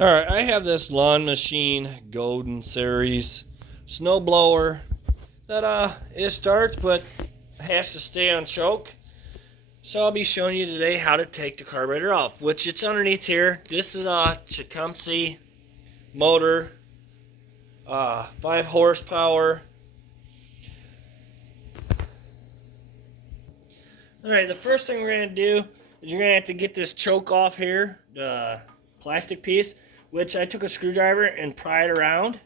Alright, I have this Lawn Machine Golden Series snowblower that it starts but has to stay on choke. So I'll be showing you today how to take the carburetor off, which it's underneath here. This is a Tecumseh motor, 5 horsepower. Alright, the first thing we're going to do is you're going to have to get this choke off here, the plastic piece, which I took a screwdriver and pry it around.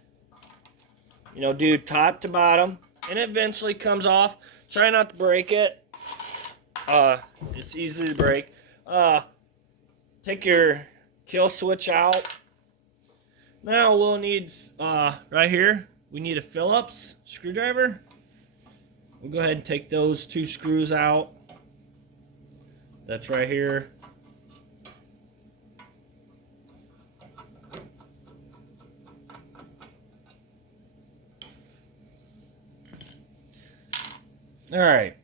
You know, do top to bottom, and it eventually comes off. Try not to break it. It's easy to break. Take your kill switch out. Now we'll need, right here, we need a Phillips screwdriver. We'll go ahead and take those 2 screws out. That's right here. All right.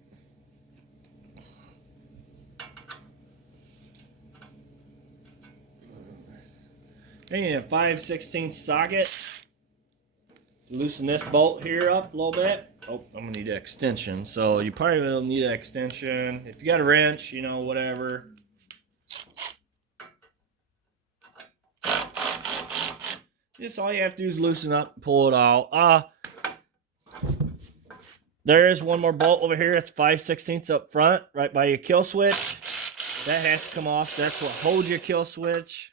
I need a 5/16 socket. Loosen this bolt here up a little bit. Oh, I'm gonna need an extension. So you probably will need an extension. If you got a wrench, you know, whatever. Just all you have to do is loosen up, pull it out. There is one more bolt over here. It's 5/16 up front, right by your kill switch. That has to come off. That's what holds your kill switch.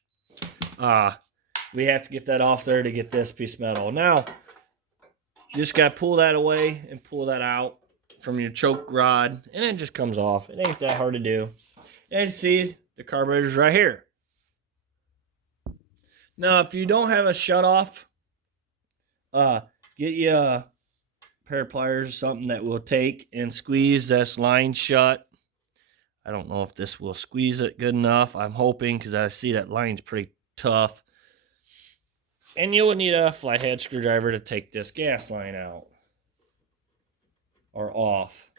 We have to get that off there to get this piece of metal. Now, you just got to pull that away and pull that out from your choke rod, and it just comes off. It ain't that hard to do. As you see, the carburetor's right here. Now, if you don't have a shutoff, get you a pair of pliers or something that will take and squeeze this line shut. I don't know if this will squeeze it good enough. I'm hoping, because I see that line's pretty tough. And you'll need a flathead screwdriver to take this gas line out or off.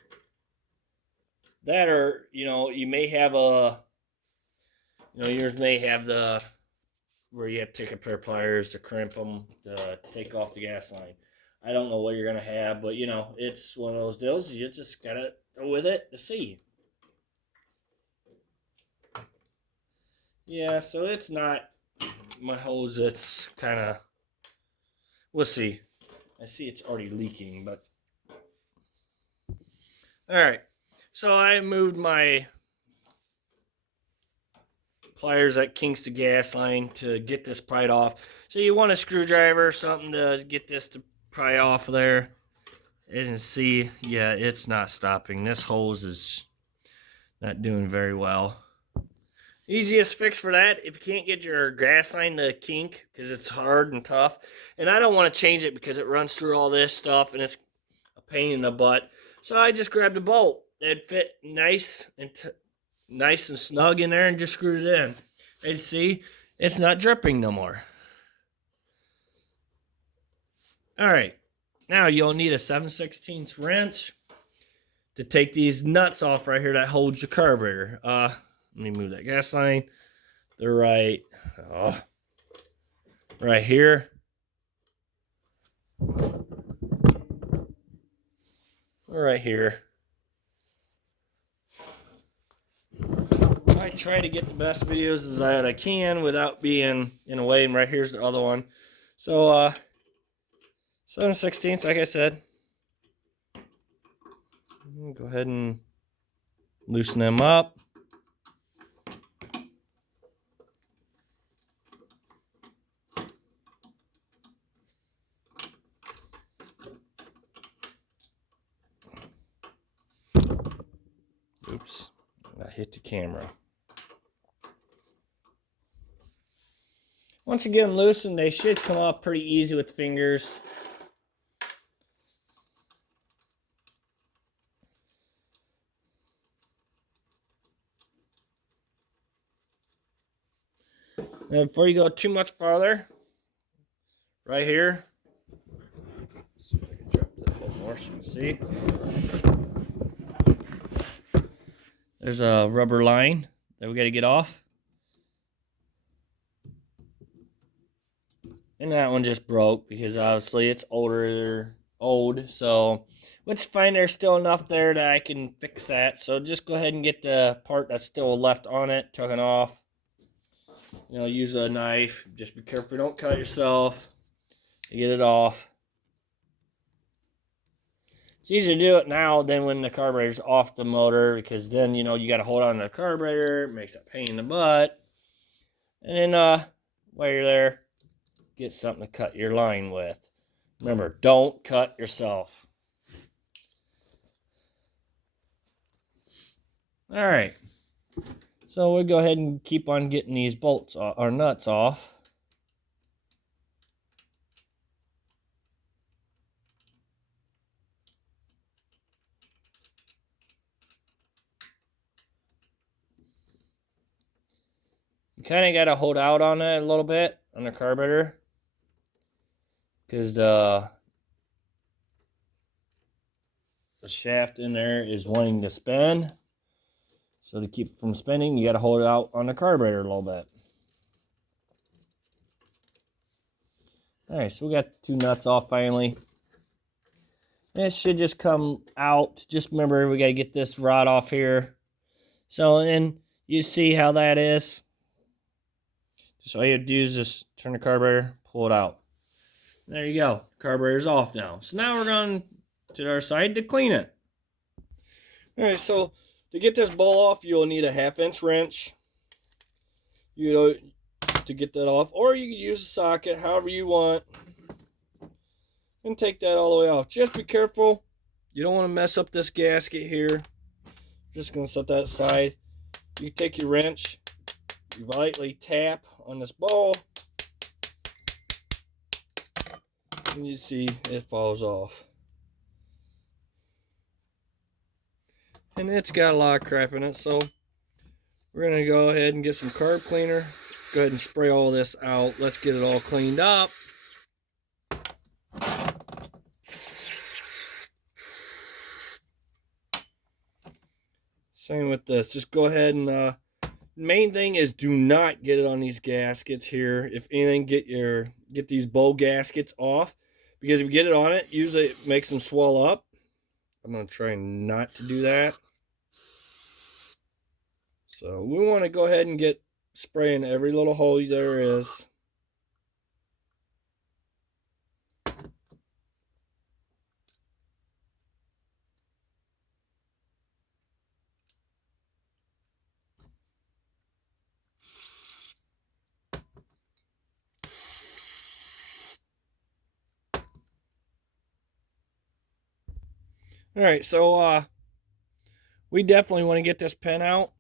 That, or, you know, you may have a, you know, yours may have the, where you have to take a pair of pliers to crimp them to take off the gas line. I don't know what you're going to have, but, you know, it's one of those deals. You just got to go with it to see. Yeah, so it's not my hose. It's kind of, we'll see. I see it's already leaking, but. All right. So I moved my pliers that kinks the gas line to get this pried off. So you want a screwdriver or something to get this to pry off of there. As you can see, yeah, it's not stopping. This hose is not doing very well. Easiest fix for that, if you can't get your gas line to kink, because it's hard and tough, and I don't want to change it because it runs through all this stuff and it's a pain in the butt. So I just grabbed a bolt that fit nice and snug in there and just screwed it in. As you see, it's not dripping no more. All right, now you'll need a 7/16 wrench to take these nuts off right here that holds the carburetor. Let me move that gas line. They're right here. Right here. I try to get the best videos as I can without being in a way, and right here's the other one. So 7/16, like I said. Go ahead and loosen them up. Oops, I hit the camera. Once you get them loosened, they should come off pretty easy with fingers. Now, before you go too much farther, right here, see if I can drop this a little more so you can see. There's a rubber line that we got to get off. And that one just broke because obviously it's old. So let's find there's still enough there that I can fix that. So just go ahead and get the part that's still left on it, tuck it off. Use a knife. Just be careful, don't cut yourself. Get it off. It's easier to do it now than when the carburetor's off the motor, because then, you got to hold on to the carburetor. It makes a pain in the butt. And then, while you're there, get something to cut your line with. Remember, don't cut yourself. All right. So we'll go ahead and keep on getting these bolts or nuts off. You kind of got to hold out on it a little bit on the carburetor, because the shaft in there is wanting to spin. So to keep it from spinning, you got to hold it out on the carburetor a little bit. All right, so we got 2 nuts off finally. And it should just come out. Just remember, we got to get this rod off here. So, and you see how that is. Just all you have to do is just turn the carburetor, pull it out. There you go. Carburetor's off now. So now we're going to our side to clean it. All right, so to get this bowl off, you'll need a 1/2-inch wrench. To get that off, or you can use a socket, however you want, and take that all the way off. Just be careful. You don't want to mess up this gasket here. Just going to set that aside. You take your wrench, you lightly tap on this ball, and you see it falls off. And it's got a lot of crap in it, so we're going to go ahead and get some carb cleaner. Go ahead and spray all this out. Let's get it all cleaned up. Same with this. Just go ahead and main thing is do not get it on these gaskets here. If anything, get these bowl gaskets off, because if you get it on it, usually it makes them swell up. I'm going to try not to do that. So we want to go ahead and get spraying every little hole there is. All right, so we definitely want to get this pin out.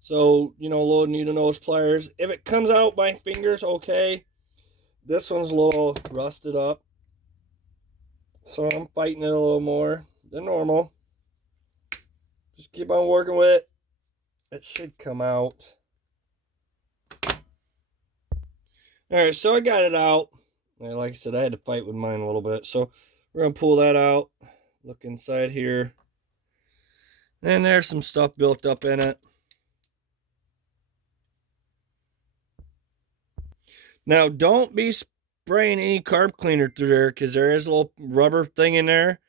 So, little needle nose pliers. If it comes out by fingers, okay. This one's a little rusted up, so I'm fighting it a little more than normal. Just keep on working with it. It should come out. Alright, so I got it out. And like I said, I had to fight with mine a little bit. So we're going to pull that out. Look inside here. And there's some stuff built up in it. Now, don't be spraying any carb cleaner through there, because there is a little rubber thing in there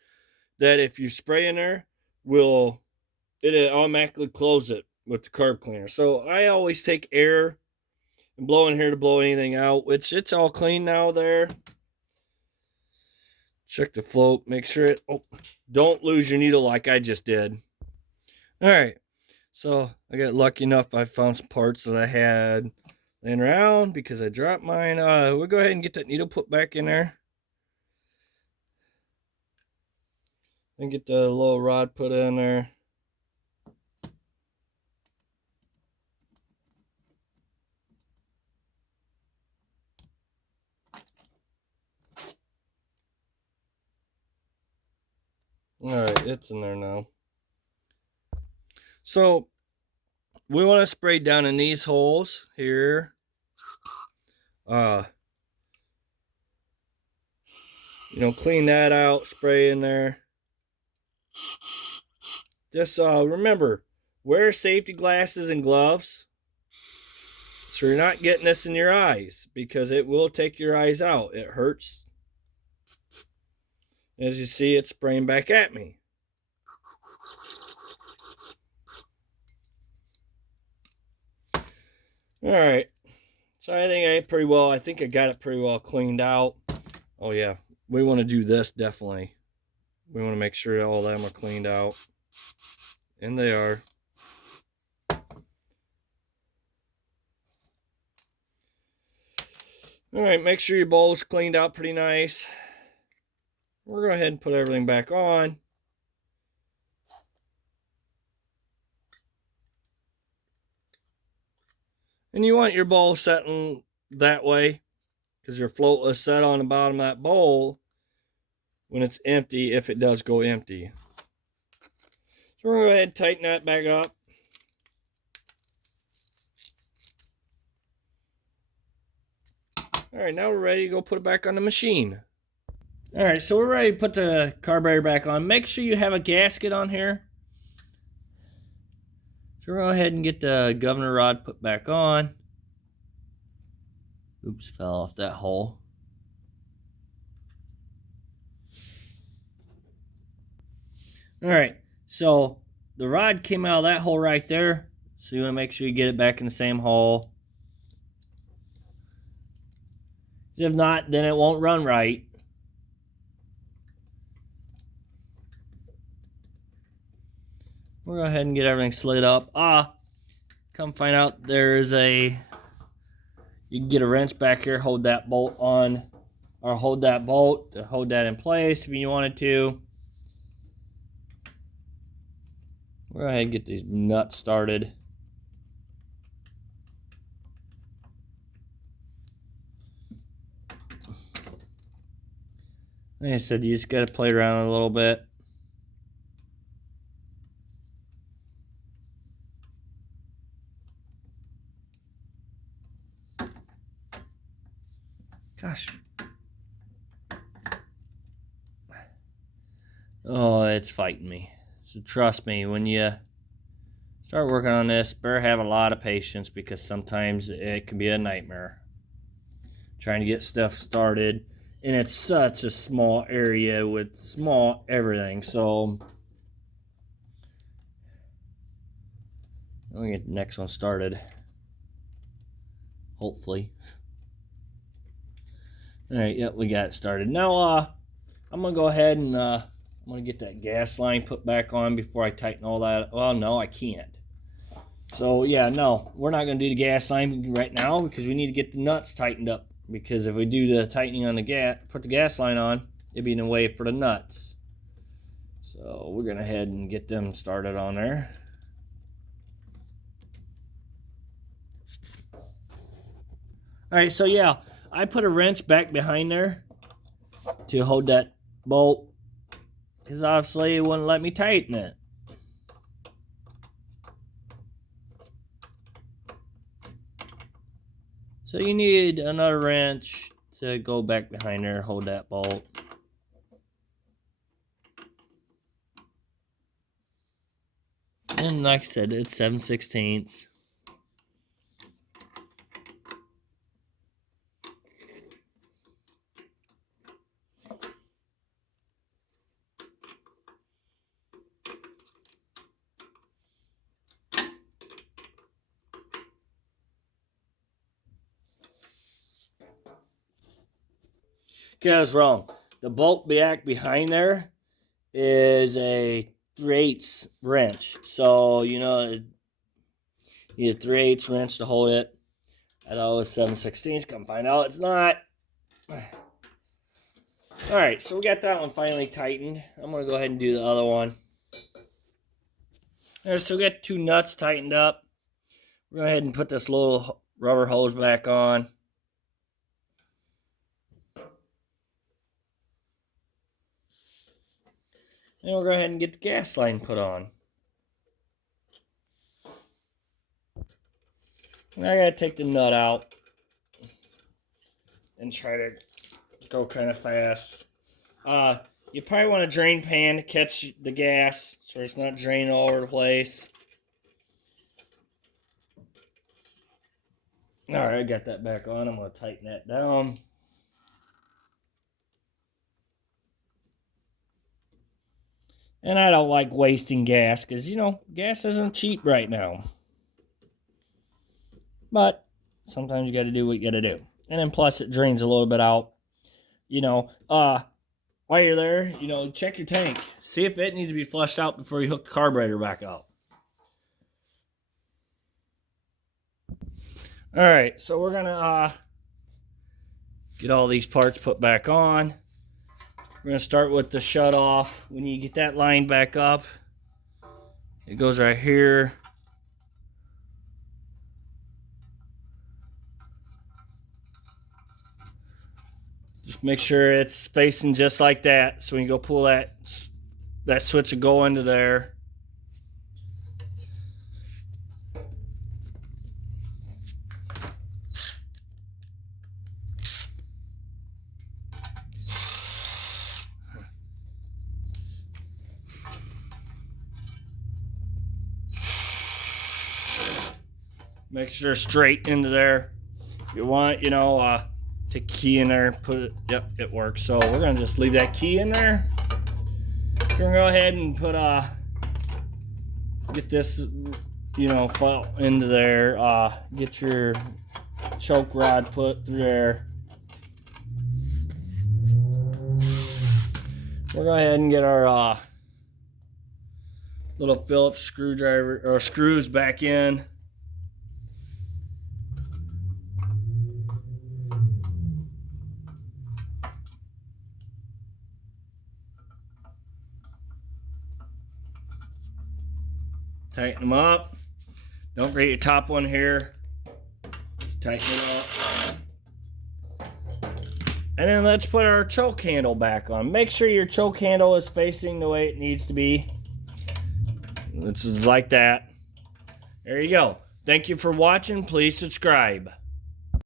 that if you spray in there, it automatically close it with the carb cleaner. So I always take air and blow in here to blow anything out, which it's all clean now there. Check the float, make sure don't lose your needle like I just did. All right, so I got lucky enough. I found some parts that I had laying around because I dropped mine. We'll go ahead and get that needle put back in there. And get the little rod put in there. Alright, it's in there now. So we want to spray down in these holes here. Clean that out, spray in there. Just remember, wear safety glasses and gloves. So you're not getting this in your eyes, because it will take your eyes out. It hurts. As you see, it's spraying back at me. All right. So I think I think I got it pretty well cleaned out. Oh yeah, we want to do this definitely. We want to make sure all of them are cleaned out. And they are. All right, make sure your bowl's cleaned out pretty nice. We're going to go ahead and put everything back on. And you want your bowl setting that way, because your float is set on the bottom of that bowl when it's empty, if it does go empty. So we're going to go ahead and tighten that back up. All right, now we're ready to go put it back on the machine. All right, so we're ready to put the carburetor back on. Make sure you have a gasket on here. So we're going to go ahead and get the governor rod put back on. Oops, fell off that hole. All right, so the rod came out of that hole right there. So you want to make sure you get it back in the same hole. If not, then it won't run right. We'll go ahead and get everything slid up. Come find out there's you can get a wrench back here, hold that bolt on, or hold that bolt to hold that in place if you wanted to. We'll go ahead and get these nuts started. Like I said, you just got to play around a little bit. Gosh. Oh, it's fighting me. So trust me, when you start working on this, better have a lot of patience, because sometimes it can be a nightmare trying to get stuff started. And it's such a small area with small everything. So let me get the next one started. Hopefully. All right, yep, we got it started. Now I'm gonna go ahead and I'm gonna get that gas line put back on before I tighten all that. Well, no, I can't. So yeah, no, we're not gonna do the gas line right now, because we need to get the nuts tightened up. Because if we do the tightening on the put the gas line on, it'd be in the way for the nuts. So we're gonna head and get them started on there. All right, so yeah, I put a wrench back behind there to hold that bolt, because obviously it wouldn't let me tighten it. So you need another wrench to go back behind there and hold that bolt. And like I said, it's 7/16. Okay, I was wrong. The bolt back behind there is a 3/8 wrench. So, you know, you need a 3/8 wrench to hold it. I thought it was 7/16. Come find out it's not. Alright, so we got that one finally tightened. I'm going to go ahead and do the other one. Alright, so we got 2 nuts tightened up. We're going to go ahead and put this little rubber hose back on. And we'll go ahead and get the gas line put on. And I gotta take the nut out and try to go kind of fast. You probably want a drain pan to catch the gas so it's not draining all over the place. All right, I got that back on. I'm going to tighten that down. And I don't like wasting gas because, you know, gas isn't cheap right now. But sometimes you got to do what you got to do. And then plus it drains a little bit out. You know, while you're there, you know, check your tank. See if it needs to be flushed out before you hook the carburetor back up. All right, so we're going to get all these parts put back on. We're going to start with the shut off. When you get that line back up, it goes right here. Just make sure it's facing just like that. So when you go pull that switch will go into there. Make sure it's straight into there. You want, you know, take key in there, put it, yep, it works. So we're gonna just leave that key in there. We're gonna go ahead and put, get this, you know, file into there. Get your choke rod put through there. We'll go ahead and get our little Phillips screwdriver or screws back in. Tighten them up. Don't forget your top one here. Tighten it up. And then let's put our choke handle back on. Make sure your choke handle is facing the way it needs to be. It's like that. There you go. Thank you for watching. Please subscribe.